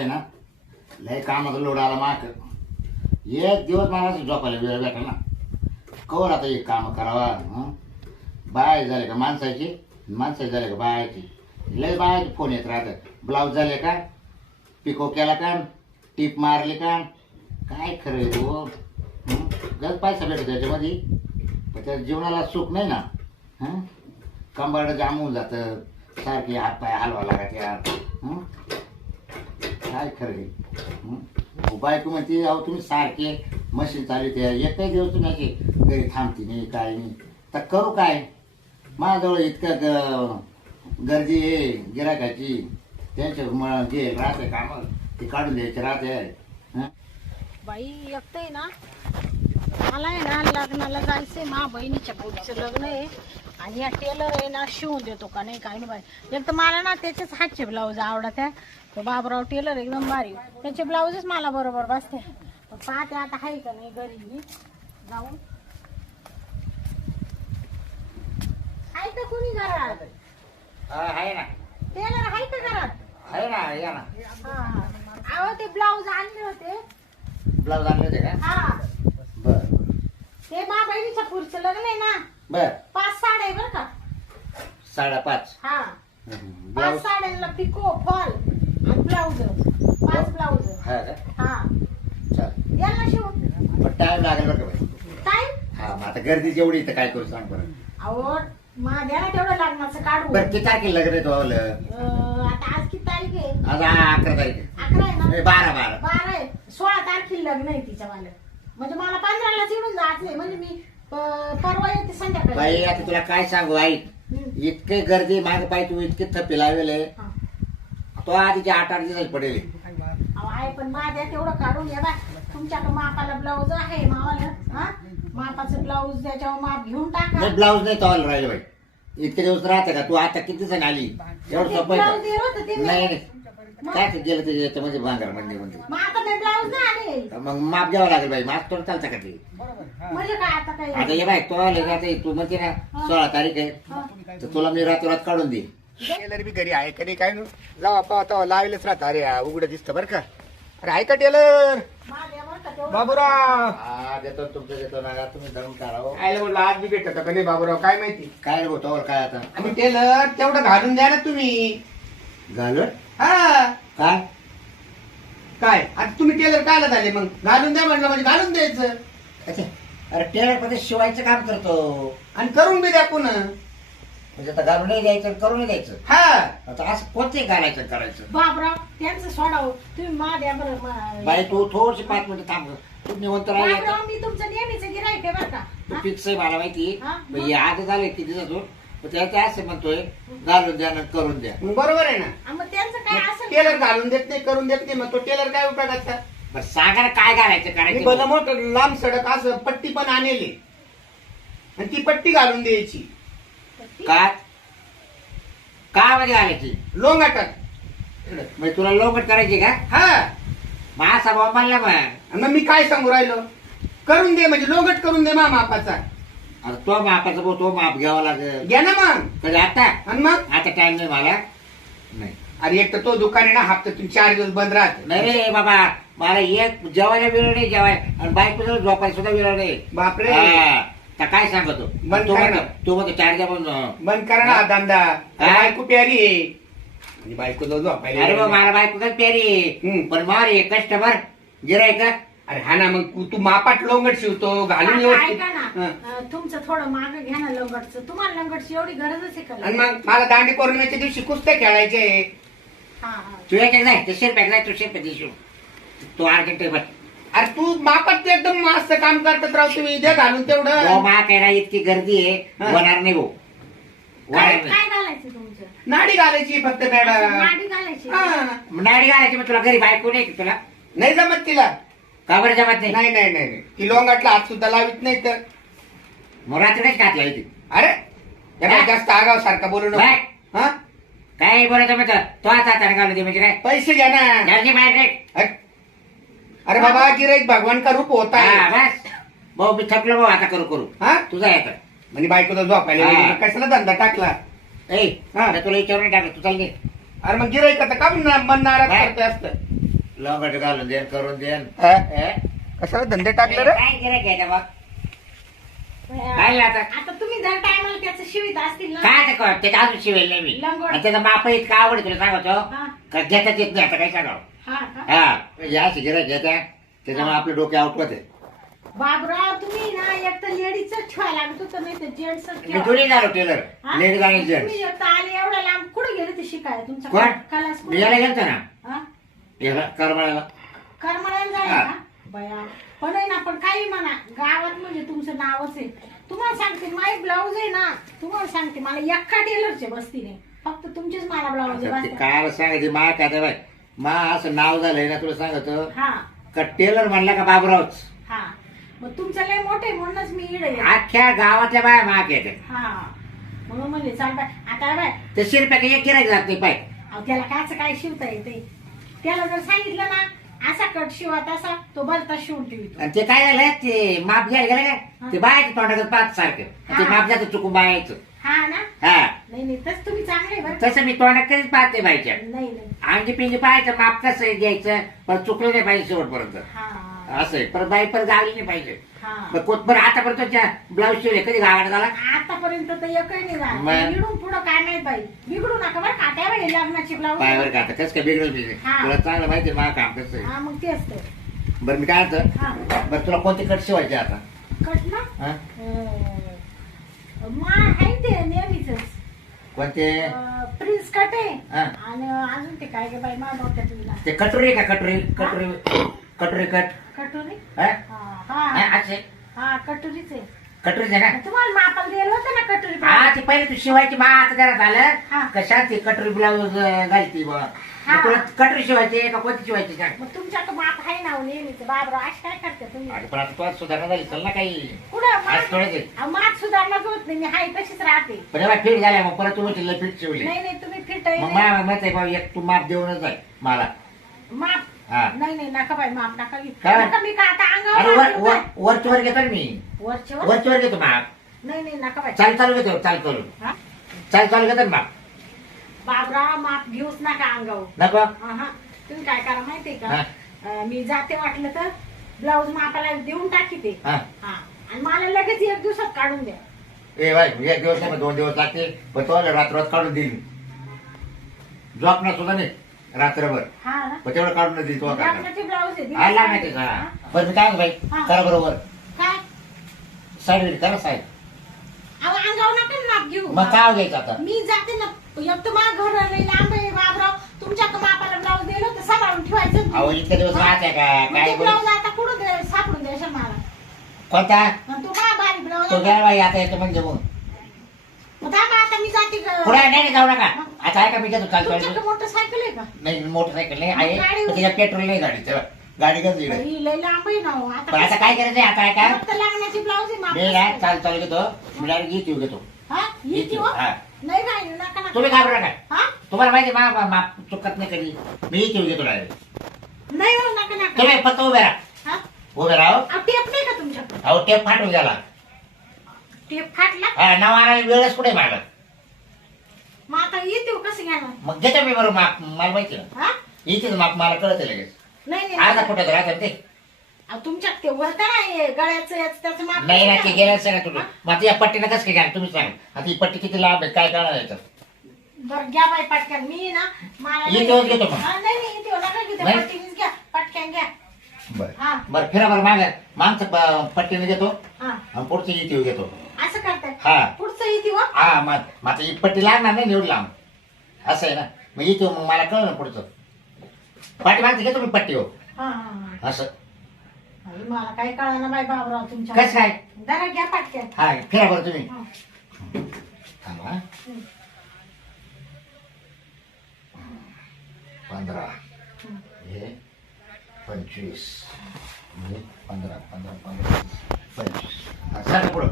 आहे ना? लय कामाचा लोड आला माक एक दिवस मला झोपायला वेळ भेटा ना. कवर आता एक काम करावा बाय झाले का माणसाची? माणसाची झाले का बायाची लय बायाचे फोन येत राहतात. ब्लाऊज झाले का? पिको केला का? टीप मारली का? काय खरं आहे हो? तो गज पैसा भेटतो त्याच्यामध्ये. पण त्या जीवनाला सुख नाही ना. हं? जाम होऊन जातं. सारखे हात पाय हलवा लागत यार काय खरं आहे? बायको म्हणते अहो तुम्ही सारखे मशीन चालू त्या एकही दिवस तुम्ही घरी थांबती नाही काय नाही. तर करू काय? माझ्याजवळ इतकं गर्दी आहे गिराकाची त्यांच्या म- जे राहते काम ते काढून द्यायचे राहते. हं? बाई एकटंय ना? मला आहे ना लग्नाला जायचंय मा बहिणीच्या पोरीचं लग्न आहे. आणि या टेलर आहे ना शिवून देतो का नाही काय नाही एक तर मला ना त्याचेच हातचे ब्लाऊज आवडत आहे. तो बाबराव टेलर एकदम भारी. त्याचे ब्लाऊजच मला बरोबर बसते. पण पाहते आता आहे का नाही घरी जाऊन. आहे का कोणी घरात? हा, आहे ना. टेलर आहे का घरात? आहे ना या ना. अहो ते ब्लाऊज आणले होते. ब्लाऊज आणले होते का? हा. बर. ते मा बहिणीच्या पुढचं लग्न आहे ना. बर. पाच साड्या आहे बरं का? साडेपाच. हा. हं, पाच ब्लाऊज. साड्यांना पिको फॉल आणि ब्लाऊज. पाच हा. का? हा. चाल शिवून पण टाइम लागेल बरं का बाई? काय हा मग आता गर्दी जेवढी इथं काय करू सांग बरं. अहो तेवढं लग्नाचं काढू बरं किती तारखेला लग्न आहे? अं, आता आज किती तारीख आहे? आज आ- अकरा तारीख आहे. अकरा आहे ना? ए, बारा बारा. बारा आहे. सोळा तारखेला लग्न आहे तिच्या मला म्हणजे मला पंधराला चिडून जायचंय. म्हणजे मी प- परवा येते बाई संध्याकाळी आता तुला काय सांगू हं. इतके गर्दी मागे पाय तू इतके थप्पे लावले. हा. तो आधीचे आठ आठ दिवस पडेल. अहो आहे पण माझ्या तेवढं काढून घ्या बा. तुमच्याकडे मापाला ब्लाऊज आहे मावाला हा? मापाचं ब्लाऊज त्याच्यावर माप घेऊन टाका. नाही ब्लाऊज नाही तो राहिले बाई. इतके दिवस राहते का? तू आता किती जण आली? एवढं ते सोपं ब्लाऊज आहे दिलं होतं ते का? मी- नाही नाही. काय ते गेलं ते याच्यामध्ये भांगर म्हणजे म्हणजे मग आता मी ब्लाऊज नाही आले मग माप द्यावं लागेल बाई माप थोडं चालतं का ते? म्हणजे काय आता काय आता ये बाई तो आले का ते? तू म्हणते ना सोळा तारीख आहे. हा. तर तुला मी रातोरात काढून दे टेलर बी घरी आहे कधी काय नु लावा पावा तवा लावेलच राहत. अरे उघड दिसतं बरं का. अरे आहे का टेलर माझ्या बरं का तेवढं- बाबूराव. हा देतो तुमचं देतो ना तुम्ही धरून काढावं आयला म्हणलं आज बी भेटत का नाही बाबूराव? काय माहिती? काय रे तोवर काय आता? आणि टेलर तेवढं घालून द्या ना तुम्ही. घालून? हा. काय? काय? आता तुम्ही टेलर कायला झाले मग? घालून द्या म्हणलं म्हणजे घालून द्यायचं. अच्छा. अरे टेलरमध्ये शिवायचं काम करतो. आणि करून बी द्या पुन्हा. म्हणजे आता घालूनही द्यायचं करूनही द्यायचं. हा. आता असं कोणते घालायचं करायचं. बापराव त्यांचं सोडावं. तुम्ही माझ्या बरं मा- बाई तू थोडशी पाच मिनिटं थांब. तू निवंत राहिले बापराव मी तुमचं नेहमीचं गिरायक आहे बरं का? हा? फिक्स आहे मला माहिती. हा? आज झाले किती दिवसातून पण त्याच्या असं म्हणतोय घालून द्या ना करून द्या. मग बरोबर आहे ना? मग त्यांचं काय असं टेलर घालून देत नाही करून देत नाही मग तो टेलर काय उपयोगाचा बरं सांगा ना काय घालायचं मी करायचं मोठं लांब सडक असं पट्टी पण आणली. आणि ती पट्टी घालून द्यायची. काय का? मध्ये घालायची? लोंगाटात म्हणजे तुला लोकट करायची का? हा. मग असा बाबा म्हणला मग. आणि मग मी काय सांगू राहिलो? करून दे म्हणजे लोगट करून दे मा मापाचा. अरे तो मापाचा भाऊ तो माप घ्यावा लागेल. घ्या ना मग. कधी आता? आणि मग? आता टाइम नाही मला. नाही. अरे एक तर तो दुकान आहे ना हप्त्यातून चार दिवस बंद राहत. नाही रे बाबा मला एक जेवायला वेळ नाही जेवाय आणि बायको जवळ झोपायला सुद्धा वेळ नाही. बापरे. हा, तर काय सांगतो? बंद तू करा म्हणतो ना. तू म्हणतो चार द्या पण अं, बंद करा ना हा धंदा. हा? बायको प्यारी आहे. आणि बायको जो अरे बा झोपायला मला बायको काय प्यारी हम्म. पण मार कस्टमर गिराय का अरे हा ना मग तू- तू मापाट लोंगट शिवतो घालून व्यवस्थित. ऐका ना हा. अं, तुमचं थोडं माग घ्या ना लंगटचं. तुम्हाला लंगटची एवढी गरजच आहे का आणि मग मला दांडी पौर्णिमेच्या दिवशी कुस्त्या खेळायचे. हा हा. तू एक जाय ते शेरपॅक जाय तू शेरपॅक दिसू तू आर्किट टेबल अरे तू मापात ते एकदम मस्त काम करतात राव तुम्ही द्या घालून तेवढं. भाऊ मा काय ना इतकी गर्दी आहे. हा. होणार नाही भाऊ. काय होणार नाही. काय घालायचं तुमचं? नाडी घालायची फक्त मॅडम. माडी घालायची हा. नाडी घालायची मग तुला घरी बायको नाही का तुला? नाही जमत तिला. का बरं जमत नाही? नाही नाही नाही. नाही. ती लोंगाटला हात सुद्धा लावित नाही तर. मग रात्रीच घातला इथे अरे बाई जास्त आगाव सारखा बोलू बाय. नको हा? काय बोलायचं म्हणतो? तो आता हाताने घालू दे म्हणजे काय? पैसे घ्या ना. घरची बाहेर रे. हट. अरे बाबा गिराईक भगवान का रूप होता हा है बस. भाऊ मी थकलो भाऊ आता करू करू. हा? तुझा येतं म्हणजे बायकोचा झोपायला हा. कशाला धंदा टाकला? ए हा. आता तुला विचारून टाकलं तू चाल दे अरे मग गिराईक आता का म्हणणार- मन नाराज बाय. करतोय असतं लंगट घालून देन करून देन. हा? हे? कशाला धंदे टाकले रे? काय गिऱ्हाईक आहे का आता? आता तुम्ही दर टायमाला त्याचं शिवित असतील ना. काय ते त्याच्या अजून शिवेल नाही मी. लंगोट. आणि त्याचं इतकं आवड तुला सांगतो. हा. का घेतात येत नाही आता काय सांगावं? हा का? हा. या गिऱ्हाईक घेत्या त्याच्यामुळे आपले डोके आउट होते. बाबराव तुम्ही ना एक तर लेडीच ठेवायला लागत होतं नाही तर मी टेलर लेडीज आणि जेंट्स तुम्ही एक तर आले एवढ्या लांब कुठे गेले ते शिकाय तुमचा कोण? कलास मी याला गेलतो ना. हा? याला करमाळ्याला. करमळ्याला हा. बया पण आहे ना पण काही म्हणा गावात म्हणजे तुमचं नावच आहे. तुम्हाला सांगते माझे ब्लाऊज आहे ना तुम्हाला सांगते मला एका टेलरचे बसती नाही फक्त तुमचेच मला ब्लाऊज आता ते काय सांगायची मा काय बाय मा असं नाव झालंय ना तुला सांगतो. हा. का टेलर म्हणला का बाबरावच? हा. मग तुमचं लय मोठे म्हणूनच मी येते. अख्ख्या गावातल्या बाया माग येते हा. म्हणून म्हणले चाल बाय. आता बाय. ते शिरप्या एक गिरायक जात नाही पाय. अहो त्याला कायच काय शिवता येते त्याला जर सांगितलं ना असा कट शिवा तसा तो भलता शिवून ठेवतो. आणि ते काय झालं ते माप घ्यायला गेलं काय ते बायाच्या तोंडाकडे पाच सारखं. ते. माप जातं चुकून बायाचं. हा ना? हा. नाही नाही तस तुम्ही चांगले बरं? तसं मी तोंडाकडेच पाहते बाईच्या. नाही नाही. पिंगी पाहायचं माप कसं आहे घ्यायचं पण चुकलं नाही पाहिजे शेवटपर्यंत. हा. असं आहे. पण बाई परत गावली नाही पाहिजे. हा. मग कोण बरं आतापर्यंत ब्लाऊज शिवले कधी गावाला झाला? आतापर्यंत तर एकही नाही झालं मग? इडून पुढं काय माहीत बाई? बिघडू नका बरं काट्या बाई लग्नाची ब्लाऊज पायावर का आता? कसं काय बिघडलं हा. तुला चांगलं माहिती आहे मला काम कसं आहे. हा मग तेच तर. बरं मी काय म्हणतो? हा. बरं तुला कोणती कट शिवायची आता? कट ना? हा? अं, मा आहे ते नेहमीच कोणते? प्रिन्स कट आहे. हा. आणि अजून ते काय गे बाई? मा डोक्यात ते कटोरी का? कटोरी कटोरी कटोरी कट कटोरी? हा? हा हा, हा असे हा कटोरीच. आहे कटोरीच आहे का तुम्हाला मापाला दिलं होतं ना कटोरी हा ते पहिले तू शिवायची मा आता जरा हा. झालं कशात ती कटोरी ब्लाऊज घालती बा हा. तुला कटोरी शिवायची का कोणती शिवायची सांग मग तुमच्याकडे माप आहे ना हो नेहमीच बाबराव आज काय करते तुम्ही? अरे पण आता तुला सुधारणा झाली चल ना काही. कुठं? आज थोडंच आहे. माप सुधारणाच होत नाही मी हाय तशीच राहते. पण एवढा फिट झाल्या मग परत तुम्ही तिला फिट शिवली. नाही नाही तुम्ही फिट मग आहे मत आहे बाबा एक तू माप देऊनच आहे मला. माप हा. नाही नाही नका बाई माप नका घेऊ. काय? नका मी का आता अरे अंगावर वर घालू वर काय? वरची वर घेतो ना मी. वरचे वर? वरची वर घेतो माप. नाही नाही नका बाई. चाल चालू घेतो चाल चालू हा? चाल चालू घेतो ना माप. बाबराव माप घेऊच नका अंगावर. नको. हा, हा. तुम्ही काय करा माहितीये का? हा. अं, मी जाते वाटलं तर ब्लाऊज मापाला देऊन टाकी ते. हा. हा. आणि मला लगेच एक दिवसात काढून द्या. ए बाय एक दिवस नाही पण दोन दिवस लागतील. पण तो रात्र काढून देईल झोपणार सुद्धा नाही. रात्रभर. हा ना? पण तेवढं काढून देईल तो काय लग्नाची ब्लाऊज आहे हा दिवस लागण्याचे काढून. हा. हा? बरं मी काय म्हणतो बाई? हा. करा बरोबर. काय? साईड करा साईड अहो अंगावर नका ना माप घेऊ. मग काय घ्यायचं आता? मी जाते ना. एक तर माझं घर लई लांब आहे बाबराव. तुमच्या मापाला ब्लाऊज दिलं तर सांभाळून ठेवायचं अहो इतके दिवस राहते का? काय बोल? ब्लाऊज आता कुठं दे- सापडून द्यायचं मला? कोणता? आणि तो काय भारी ब्लाऊज तो घ्या बाई आता येतो म्हणजे मग. मग थांबा आता मी जाते ग- पुढे नाही नाही, जाऊ नका. आता आहे का मी घेतो चाल चाल तुमच्याकडे मोटरसायकल आहे का? नाही मोटरसायकल नाही आहे. पण त्याच्यात पेट्रोल नाही गाडी चला गाडी कसं लांब आहे ना हो. पण आता काय करायचं आता काय काय फक्त लग्नाची ब्लाऊज आहे मी ना माप चाल चाल घेतो. मी डायरेक्ट घेतो घेतो. हा? हो हा. नाही नका नका. तुम्ही घाबरा नका. हा? तुम्हाला माहिती मा चुकत नाही कधी. मी इथे घेतो डायरेक्ट नाही हो नका नका. तुम्ही फक्त उभे राहा. हा? उभे राहा अहो, टेप नाही का तुमच्याकडे? अहो टेप फाटून गेला टेप फाटला? हा नवा वेळच कुठे मला मग आता येते हो कसं घ्या मग घेतो मी बरोबर माप मला माहिती ना. हा? इथेच माप मला कळत लगेच. नाही नाही अर्धा नाही. फुटात राहतात ते. अहो, तुमच्यात ते वरतं ना हे गळ्याचं याचं त्याचं माप नाही ना का? ते गेल्याच सगळं तुला हा? मग आता या पट्टीनं कसं काय घ्या तुम्ही सांगा. आता ही पट्टी किती लांब आहे काय करणार याच्यात? बरं घ्या बाई पटकन मी ना मला येते हो, घेतो मग. हा, नाही नाही येते हो, नका घेऊ नाही? घ्या घ्या. बरं. हा. बरं फिरा बरं माग. मागचं प- पट्टीनं घेतो. हा. आणि पुढचं इथे घेतो. असं करताय? हा. पुढचं येते हा मग मग आता ही पट्टी लागणार नाही निवड लांब. असं आहे ना. मग इथे मग मला कळलं ना पुढचं. पाठी मागची घेतो मी पट्टी हो? हा हा हा. असं. अरे, मला बाई बाबराव तुमच्या कसं काय? जरा घ्या पटकन हा फिरा बरं तुम्ही. हा. थांबा. पंधरा. हे पंचवीस. हे पंधरा पंधरा पंधरा पंचवीस. हा, पुढं.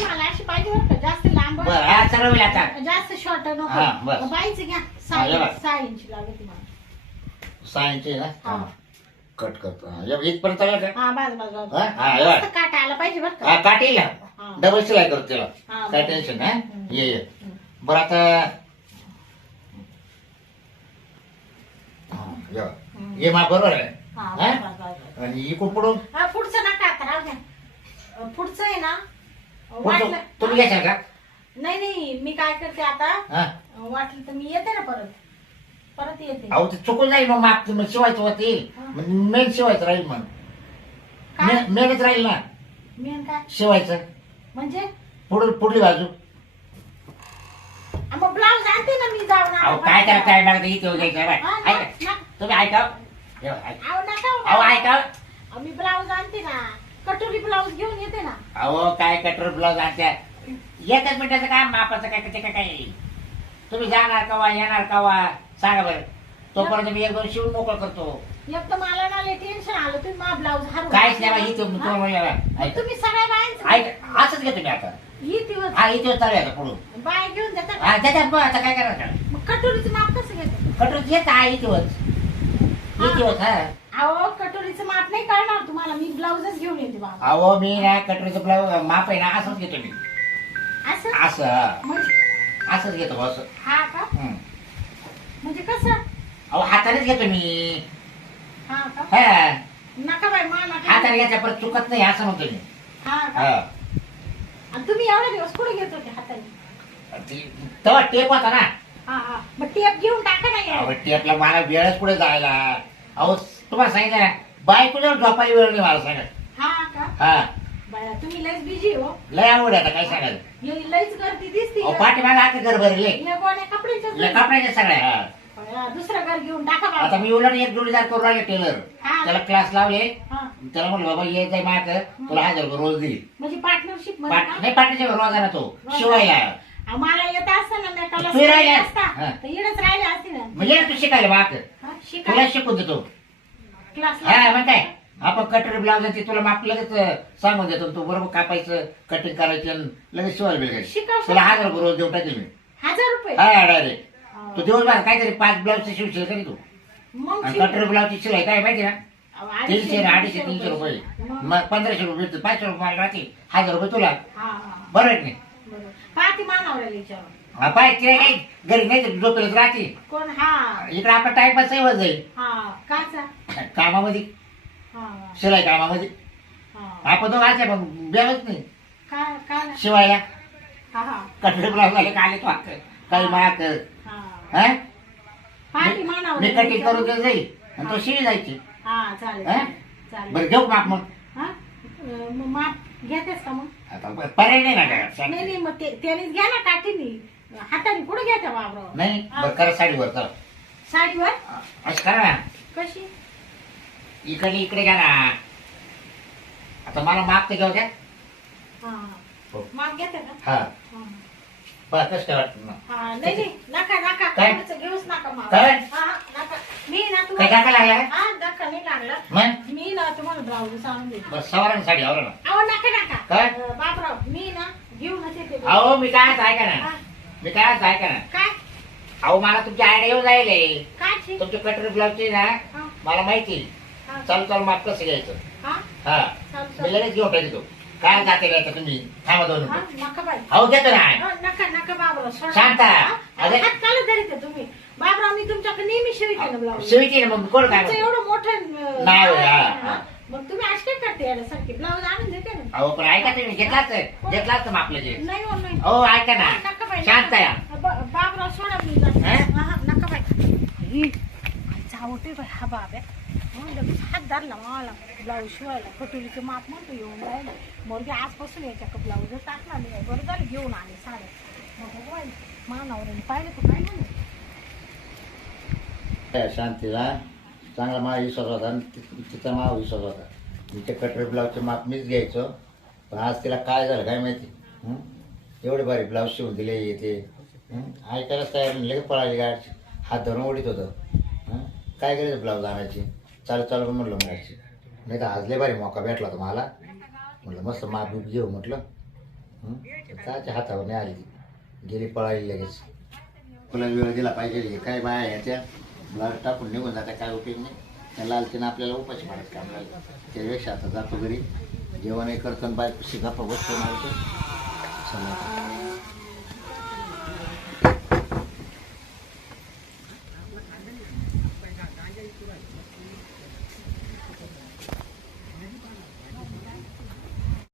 मला अशी पाहिजे बरं का? जास्त लांब बरं हा सर्व होईल आता. जास्त शॉर्ट हा, नको. बाईच घ्या. सहा ये सहा इंच ना? हा. कट करतो. हा, या- इथपर्यंत आलं का? हा बस बस बस. हा, हा, ये जास्त बघ. काटा आला पाहिजे बरं का? हा काटेल ना. हा. डबल करतो त्याला. हा, काय बरं. टेन्शन नाही. ये ये. बरं आता हा. हे मा बरोबर आहे. हा? आणि इकडून पुढून? हा, पुढचं नका आता राहू द्या. अ, पुढचं आहे ना वाटलं तुम्ही घ्यायचं का? नाही नाही मी काय करते आता? हा. वाटलं तर मी येते ना परत. परत येते. अहो ते चुकून जाईल मग माप मग शिवायचं होतील हा. मेन शिवायचं राहील मग. काय? मे- मेनच राहील ना. मी आणि काय? शिवायचं. म्हणजे? पुढून पुढली बाजू. आ, मग ब्लाऊज आणते ना मी जाऊन अहो काय त्याला काय इथे हा, बाय. ऐका. ना. तुम्ही ऐका हे बघ, ऐका. अहो नका हो. ऐका अहो, मी ब्लाऊज आणते ना. कटोरी ब्लाऊज घेऊन येते ना. अहो काय कटर ब्लाउज आणत्या? एकच मिनिटाचं काय मापाचं काय ते काय काय? तुम्ही जाणार कवा येणार कवा? सांगा बरं. तोपर्यंत मी एक दोन शिवून मोकळ करतो. एक तर मला ना लय टेन्शन आलं तुम्ही मा ब्लाऊज हरवून काहीच नाही बा, टाकला. इथे हा? तुम्हाला मग तुम्ही सगळ्या बायांचं ऐक असंच घेतो मी आता. ही दिवस. हा इथे चालू आहे आता पुढून. बाय घेऊन देता का? हा त्याच्यात बघ आता काय करायचं मग कटोरीचं माप कसं घेते कटर येत आहे इथेच इथेच हा अहो कटोरीचं माप नाही कळणार तुम्हाला. मी ब्लाऊजच घेऊन येते बाबा. अहो मी ना कटरीचं ब्लाउज माप आहे ना असंच घेतो मी. असं? असं. हा. म्हणजे? असंच घेतो बा, असं हा का? हं. म्हणजे कसं? अहो हातानेच घेतो मी. हा का? हा. नका बाई मा नका. हाताने घेतल्या परत चुकत नाही असं म्हणतो मी. हा का? हा. आणि तुम्ही एवढे दिवस कुठे घेत होते हाताने? ती- तेव्हा टेप होता ना. हा हा. मग टेप घेऊन टाका ना यार. अहो टेपला मला वेळच पुढे जायला. अहो तुम्हाला सांगितलं ना बायको झोपायला वेळ नाही मला सांगा हा का? हा. बाया तुम्ही लयच बिझी हो. लय आवड आहे आता काय सांगायला हे लयच गर्दी दिसते अहो पाठीमागे आता घर भरले हे कोण्या कपड्याच्या लय कपड्याचे सगळे हा. बाया, दुसरं घर घेऊन टाका आता बाबा मी उलट एक जोडीदार करून राहिले टेलर. हा. त्याला क्लास लावले. हा. त्याला म्हणलं बाबा ये जाय माग. तुला हजार रुपये रोज देईल. म्हणजे पार्टनरशिपमध्ये पाट का? नाही रोज तो. शिवायला अहो, मला येत असतं ना मी कला तू? असता हा. तर राहिले असते ना. म्हणजे तू शिकायला माग. हा, तुला शिकून देतो. हा मग काय? आपण कटर ब्लाउज तुला माप लगेच सांगून देतो तू बरोबर कापायचं कटिंग करायचं लगेच शिवायला बिल शिकाव तुला हजार रुपये रोज देऊन टाकेल मी. हजार रुपये? हा डायरेक्ट तू दिवसभर काहीतरी पाच ब्लाउजचे शिवशील का तू. मग आणि शिक- कटर ब्लाउजची शिलाई काय माहिती ना अहो, अडीचशे, तीनशे ना अडीचशे तीनशे रुपये. मग- मग पंधराशे रुपये भेटतील, पाचशे रुपये मला राहतील. हजार रुपये तुला. हा, हा, बरं आहे की नाही? बरोबर. पाहते मानावऱ्याला विचारून हा, पाय ते काही घरी नाही झोपेलच राहते. कोण? हा. इकडे आपला टाइमपास सेवच जाईल हा काचा. कामामध्ये. हा. शिलाई कामामध्ये. हा. आपण तो वाचाय पण बेवच नाही. काय काय शिवायला. हा हा. कटरे ब्लाउज झाले का आले तो हक्क काही माक हा. हा? मी कटिंग करून जाईल. आणि तो शिवी जायची. हा चालेल हा? चालेल. बरं घेऊ माप मग? हा? अं, मग माप घेतेस का मग? आता पर्याय नाही ना काय नाही नाही मग ते- त्यानेच घ्या ना काठीनी. हाताने पुढे घ्या त्या नाही. बरं करा साडीवर चला साडीवर? असं करा ना. कशी? इकडे इकडे घ्या ना. आता मला माप ते घेऊ द्या. हा. हो. माप घेते का? हा. हा. बरं कसं काय वाटतं ना हा नाही नाही. नका नका. काय? कोणाचं घेऊच नका काय? हा नका. मी ना काय तुम्हाला टाका लागला? हा नका नाही लागला. मग? मी ना तुम्हाला ब्लाऊज सांगून देते. बरं सवारा साडी आवरा ना. अहो नका नका. काय? अं, बापराव मी ना घेऊनच येते. अहो मी काय असं ऐका हा, ना मी काय ऐका ना काय? अहो मला तुमची आयडिया येऊन जाईल काय ची? तुमचे कटर ब्लाउजची ना हा, मला माहिती. हा, चालू चालू माप कसं घ्यायचं? हा, हा. चालू, मी चालू. लगेच घेऊन टाकतो काय जाते आता तुम्ही? थांबा दोन हा, मिनिटं. नका बाई. अहो घेतो ना. हा, नका नका बाबराव सोडा. शांता. हा, अरे. हात काला धरीत आहे तुम्ही. बाबराव मी तुमच्याकडे नेहमी शिवते ना ब्लाऊज शिवती ना मग कोण काय तुमचं म्हणतं? एवढं मोठं अं, नाव आहे, नाव आहे? हा, ना. हा. मग तुम्ही अशी काय करते याच्यासारखी ब्लाऊज आणून देते ना. अहो पण ऐका तुम्ही घेतलाच घेतलाच माप लगेच नाही हो नाही. हो ऐका ना. नका. बाई शांत या नका. ब- बाबराव सोडा मी जाते. हा? हा, हा, नका बाई. ही, काय बाई लगेच हात धरला मला. ब्लाऊज शिवायला. कटोरीचं माप म्हणतो येऊन राहिलं. आजपासून याच्या ब्लाऊज टाकला नाही. बरं झालं घेऊन आले मग मानावर पाहिलं तर काय त्या शांतीला चांगला माझा विश्वास होता आणि ति- तिचा माझा विश्वास होता. मी ते कटर ब्लाऊजचे माप मीच घ्यायचो. पण आज तिला काय झालं काय माहिती? हं? एवढे भारी ब्लाऊज शिवून दिले येते ऐकायलाच तयार नाही लगेच पळाली गाडची हात धरून ओढीत होतं. काय करायचं ब्लाऊज आणायची? चालू चालू पण म्हटलं मगाची नाही तर आज लय भारी मौका भेटला होता मला. म्हटलं मस्त माप बीप घेऊ म्हटलं. त्याच्या हातावर नाही आली ती गेली पळाली लगेच. तुला वेळ दिला पाहिजे काय बाया याच्या ब्लाऊज टाकून निघून जाता काय उपयोग नाही. त्या लालचीनं आपल्याला उपाशी मारायचं काम राहिलं. त्यापेक्षा आता जातो घरी. जेवणही करतो आणि बाय शिकापा बसतो मारतो. चला आता.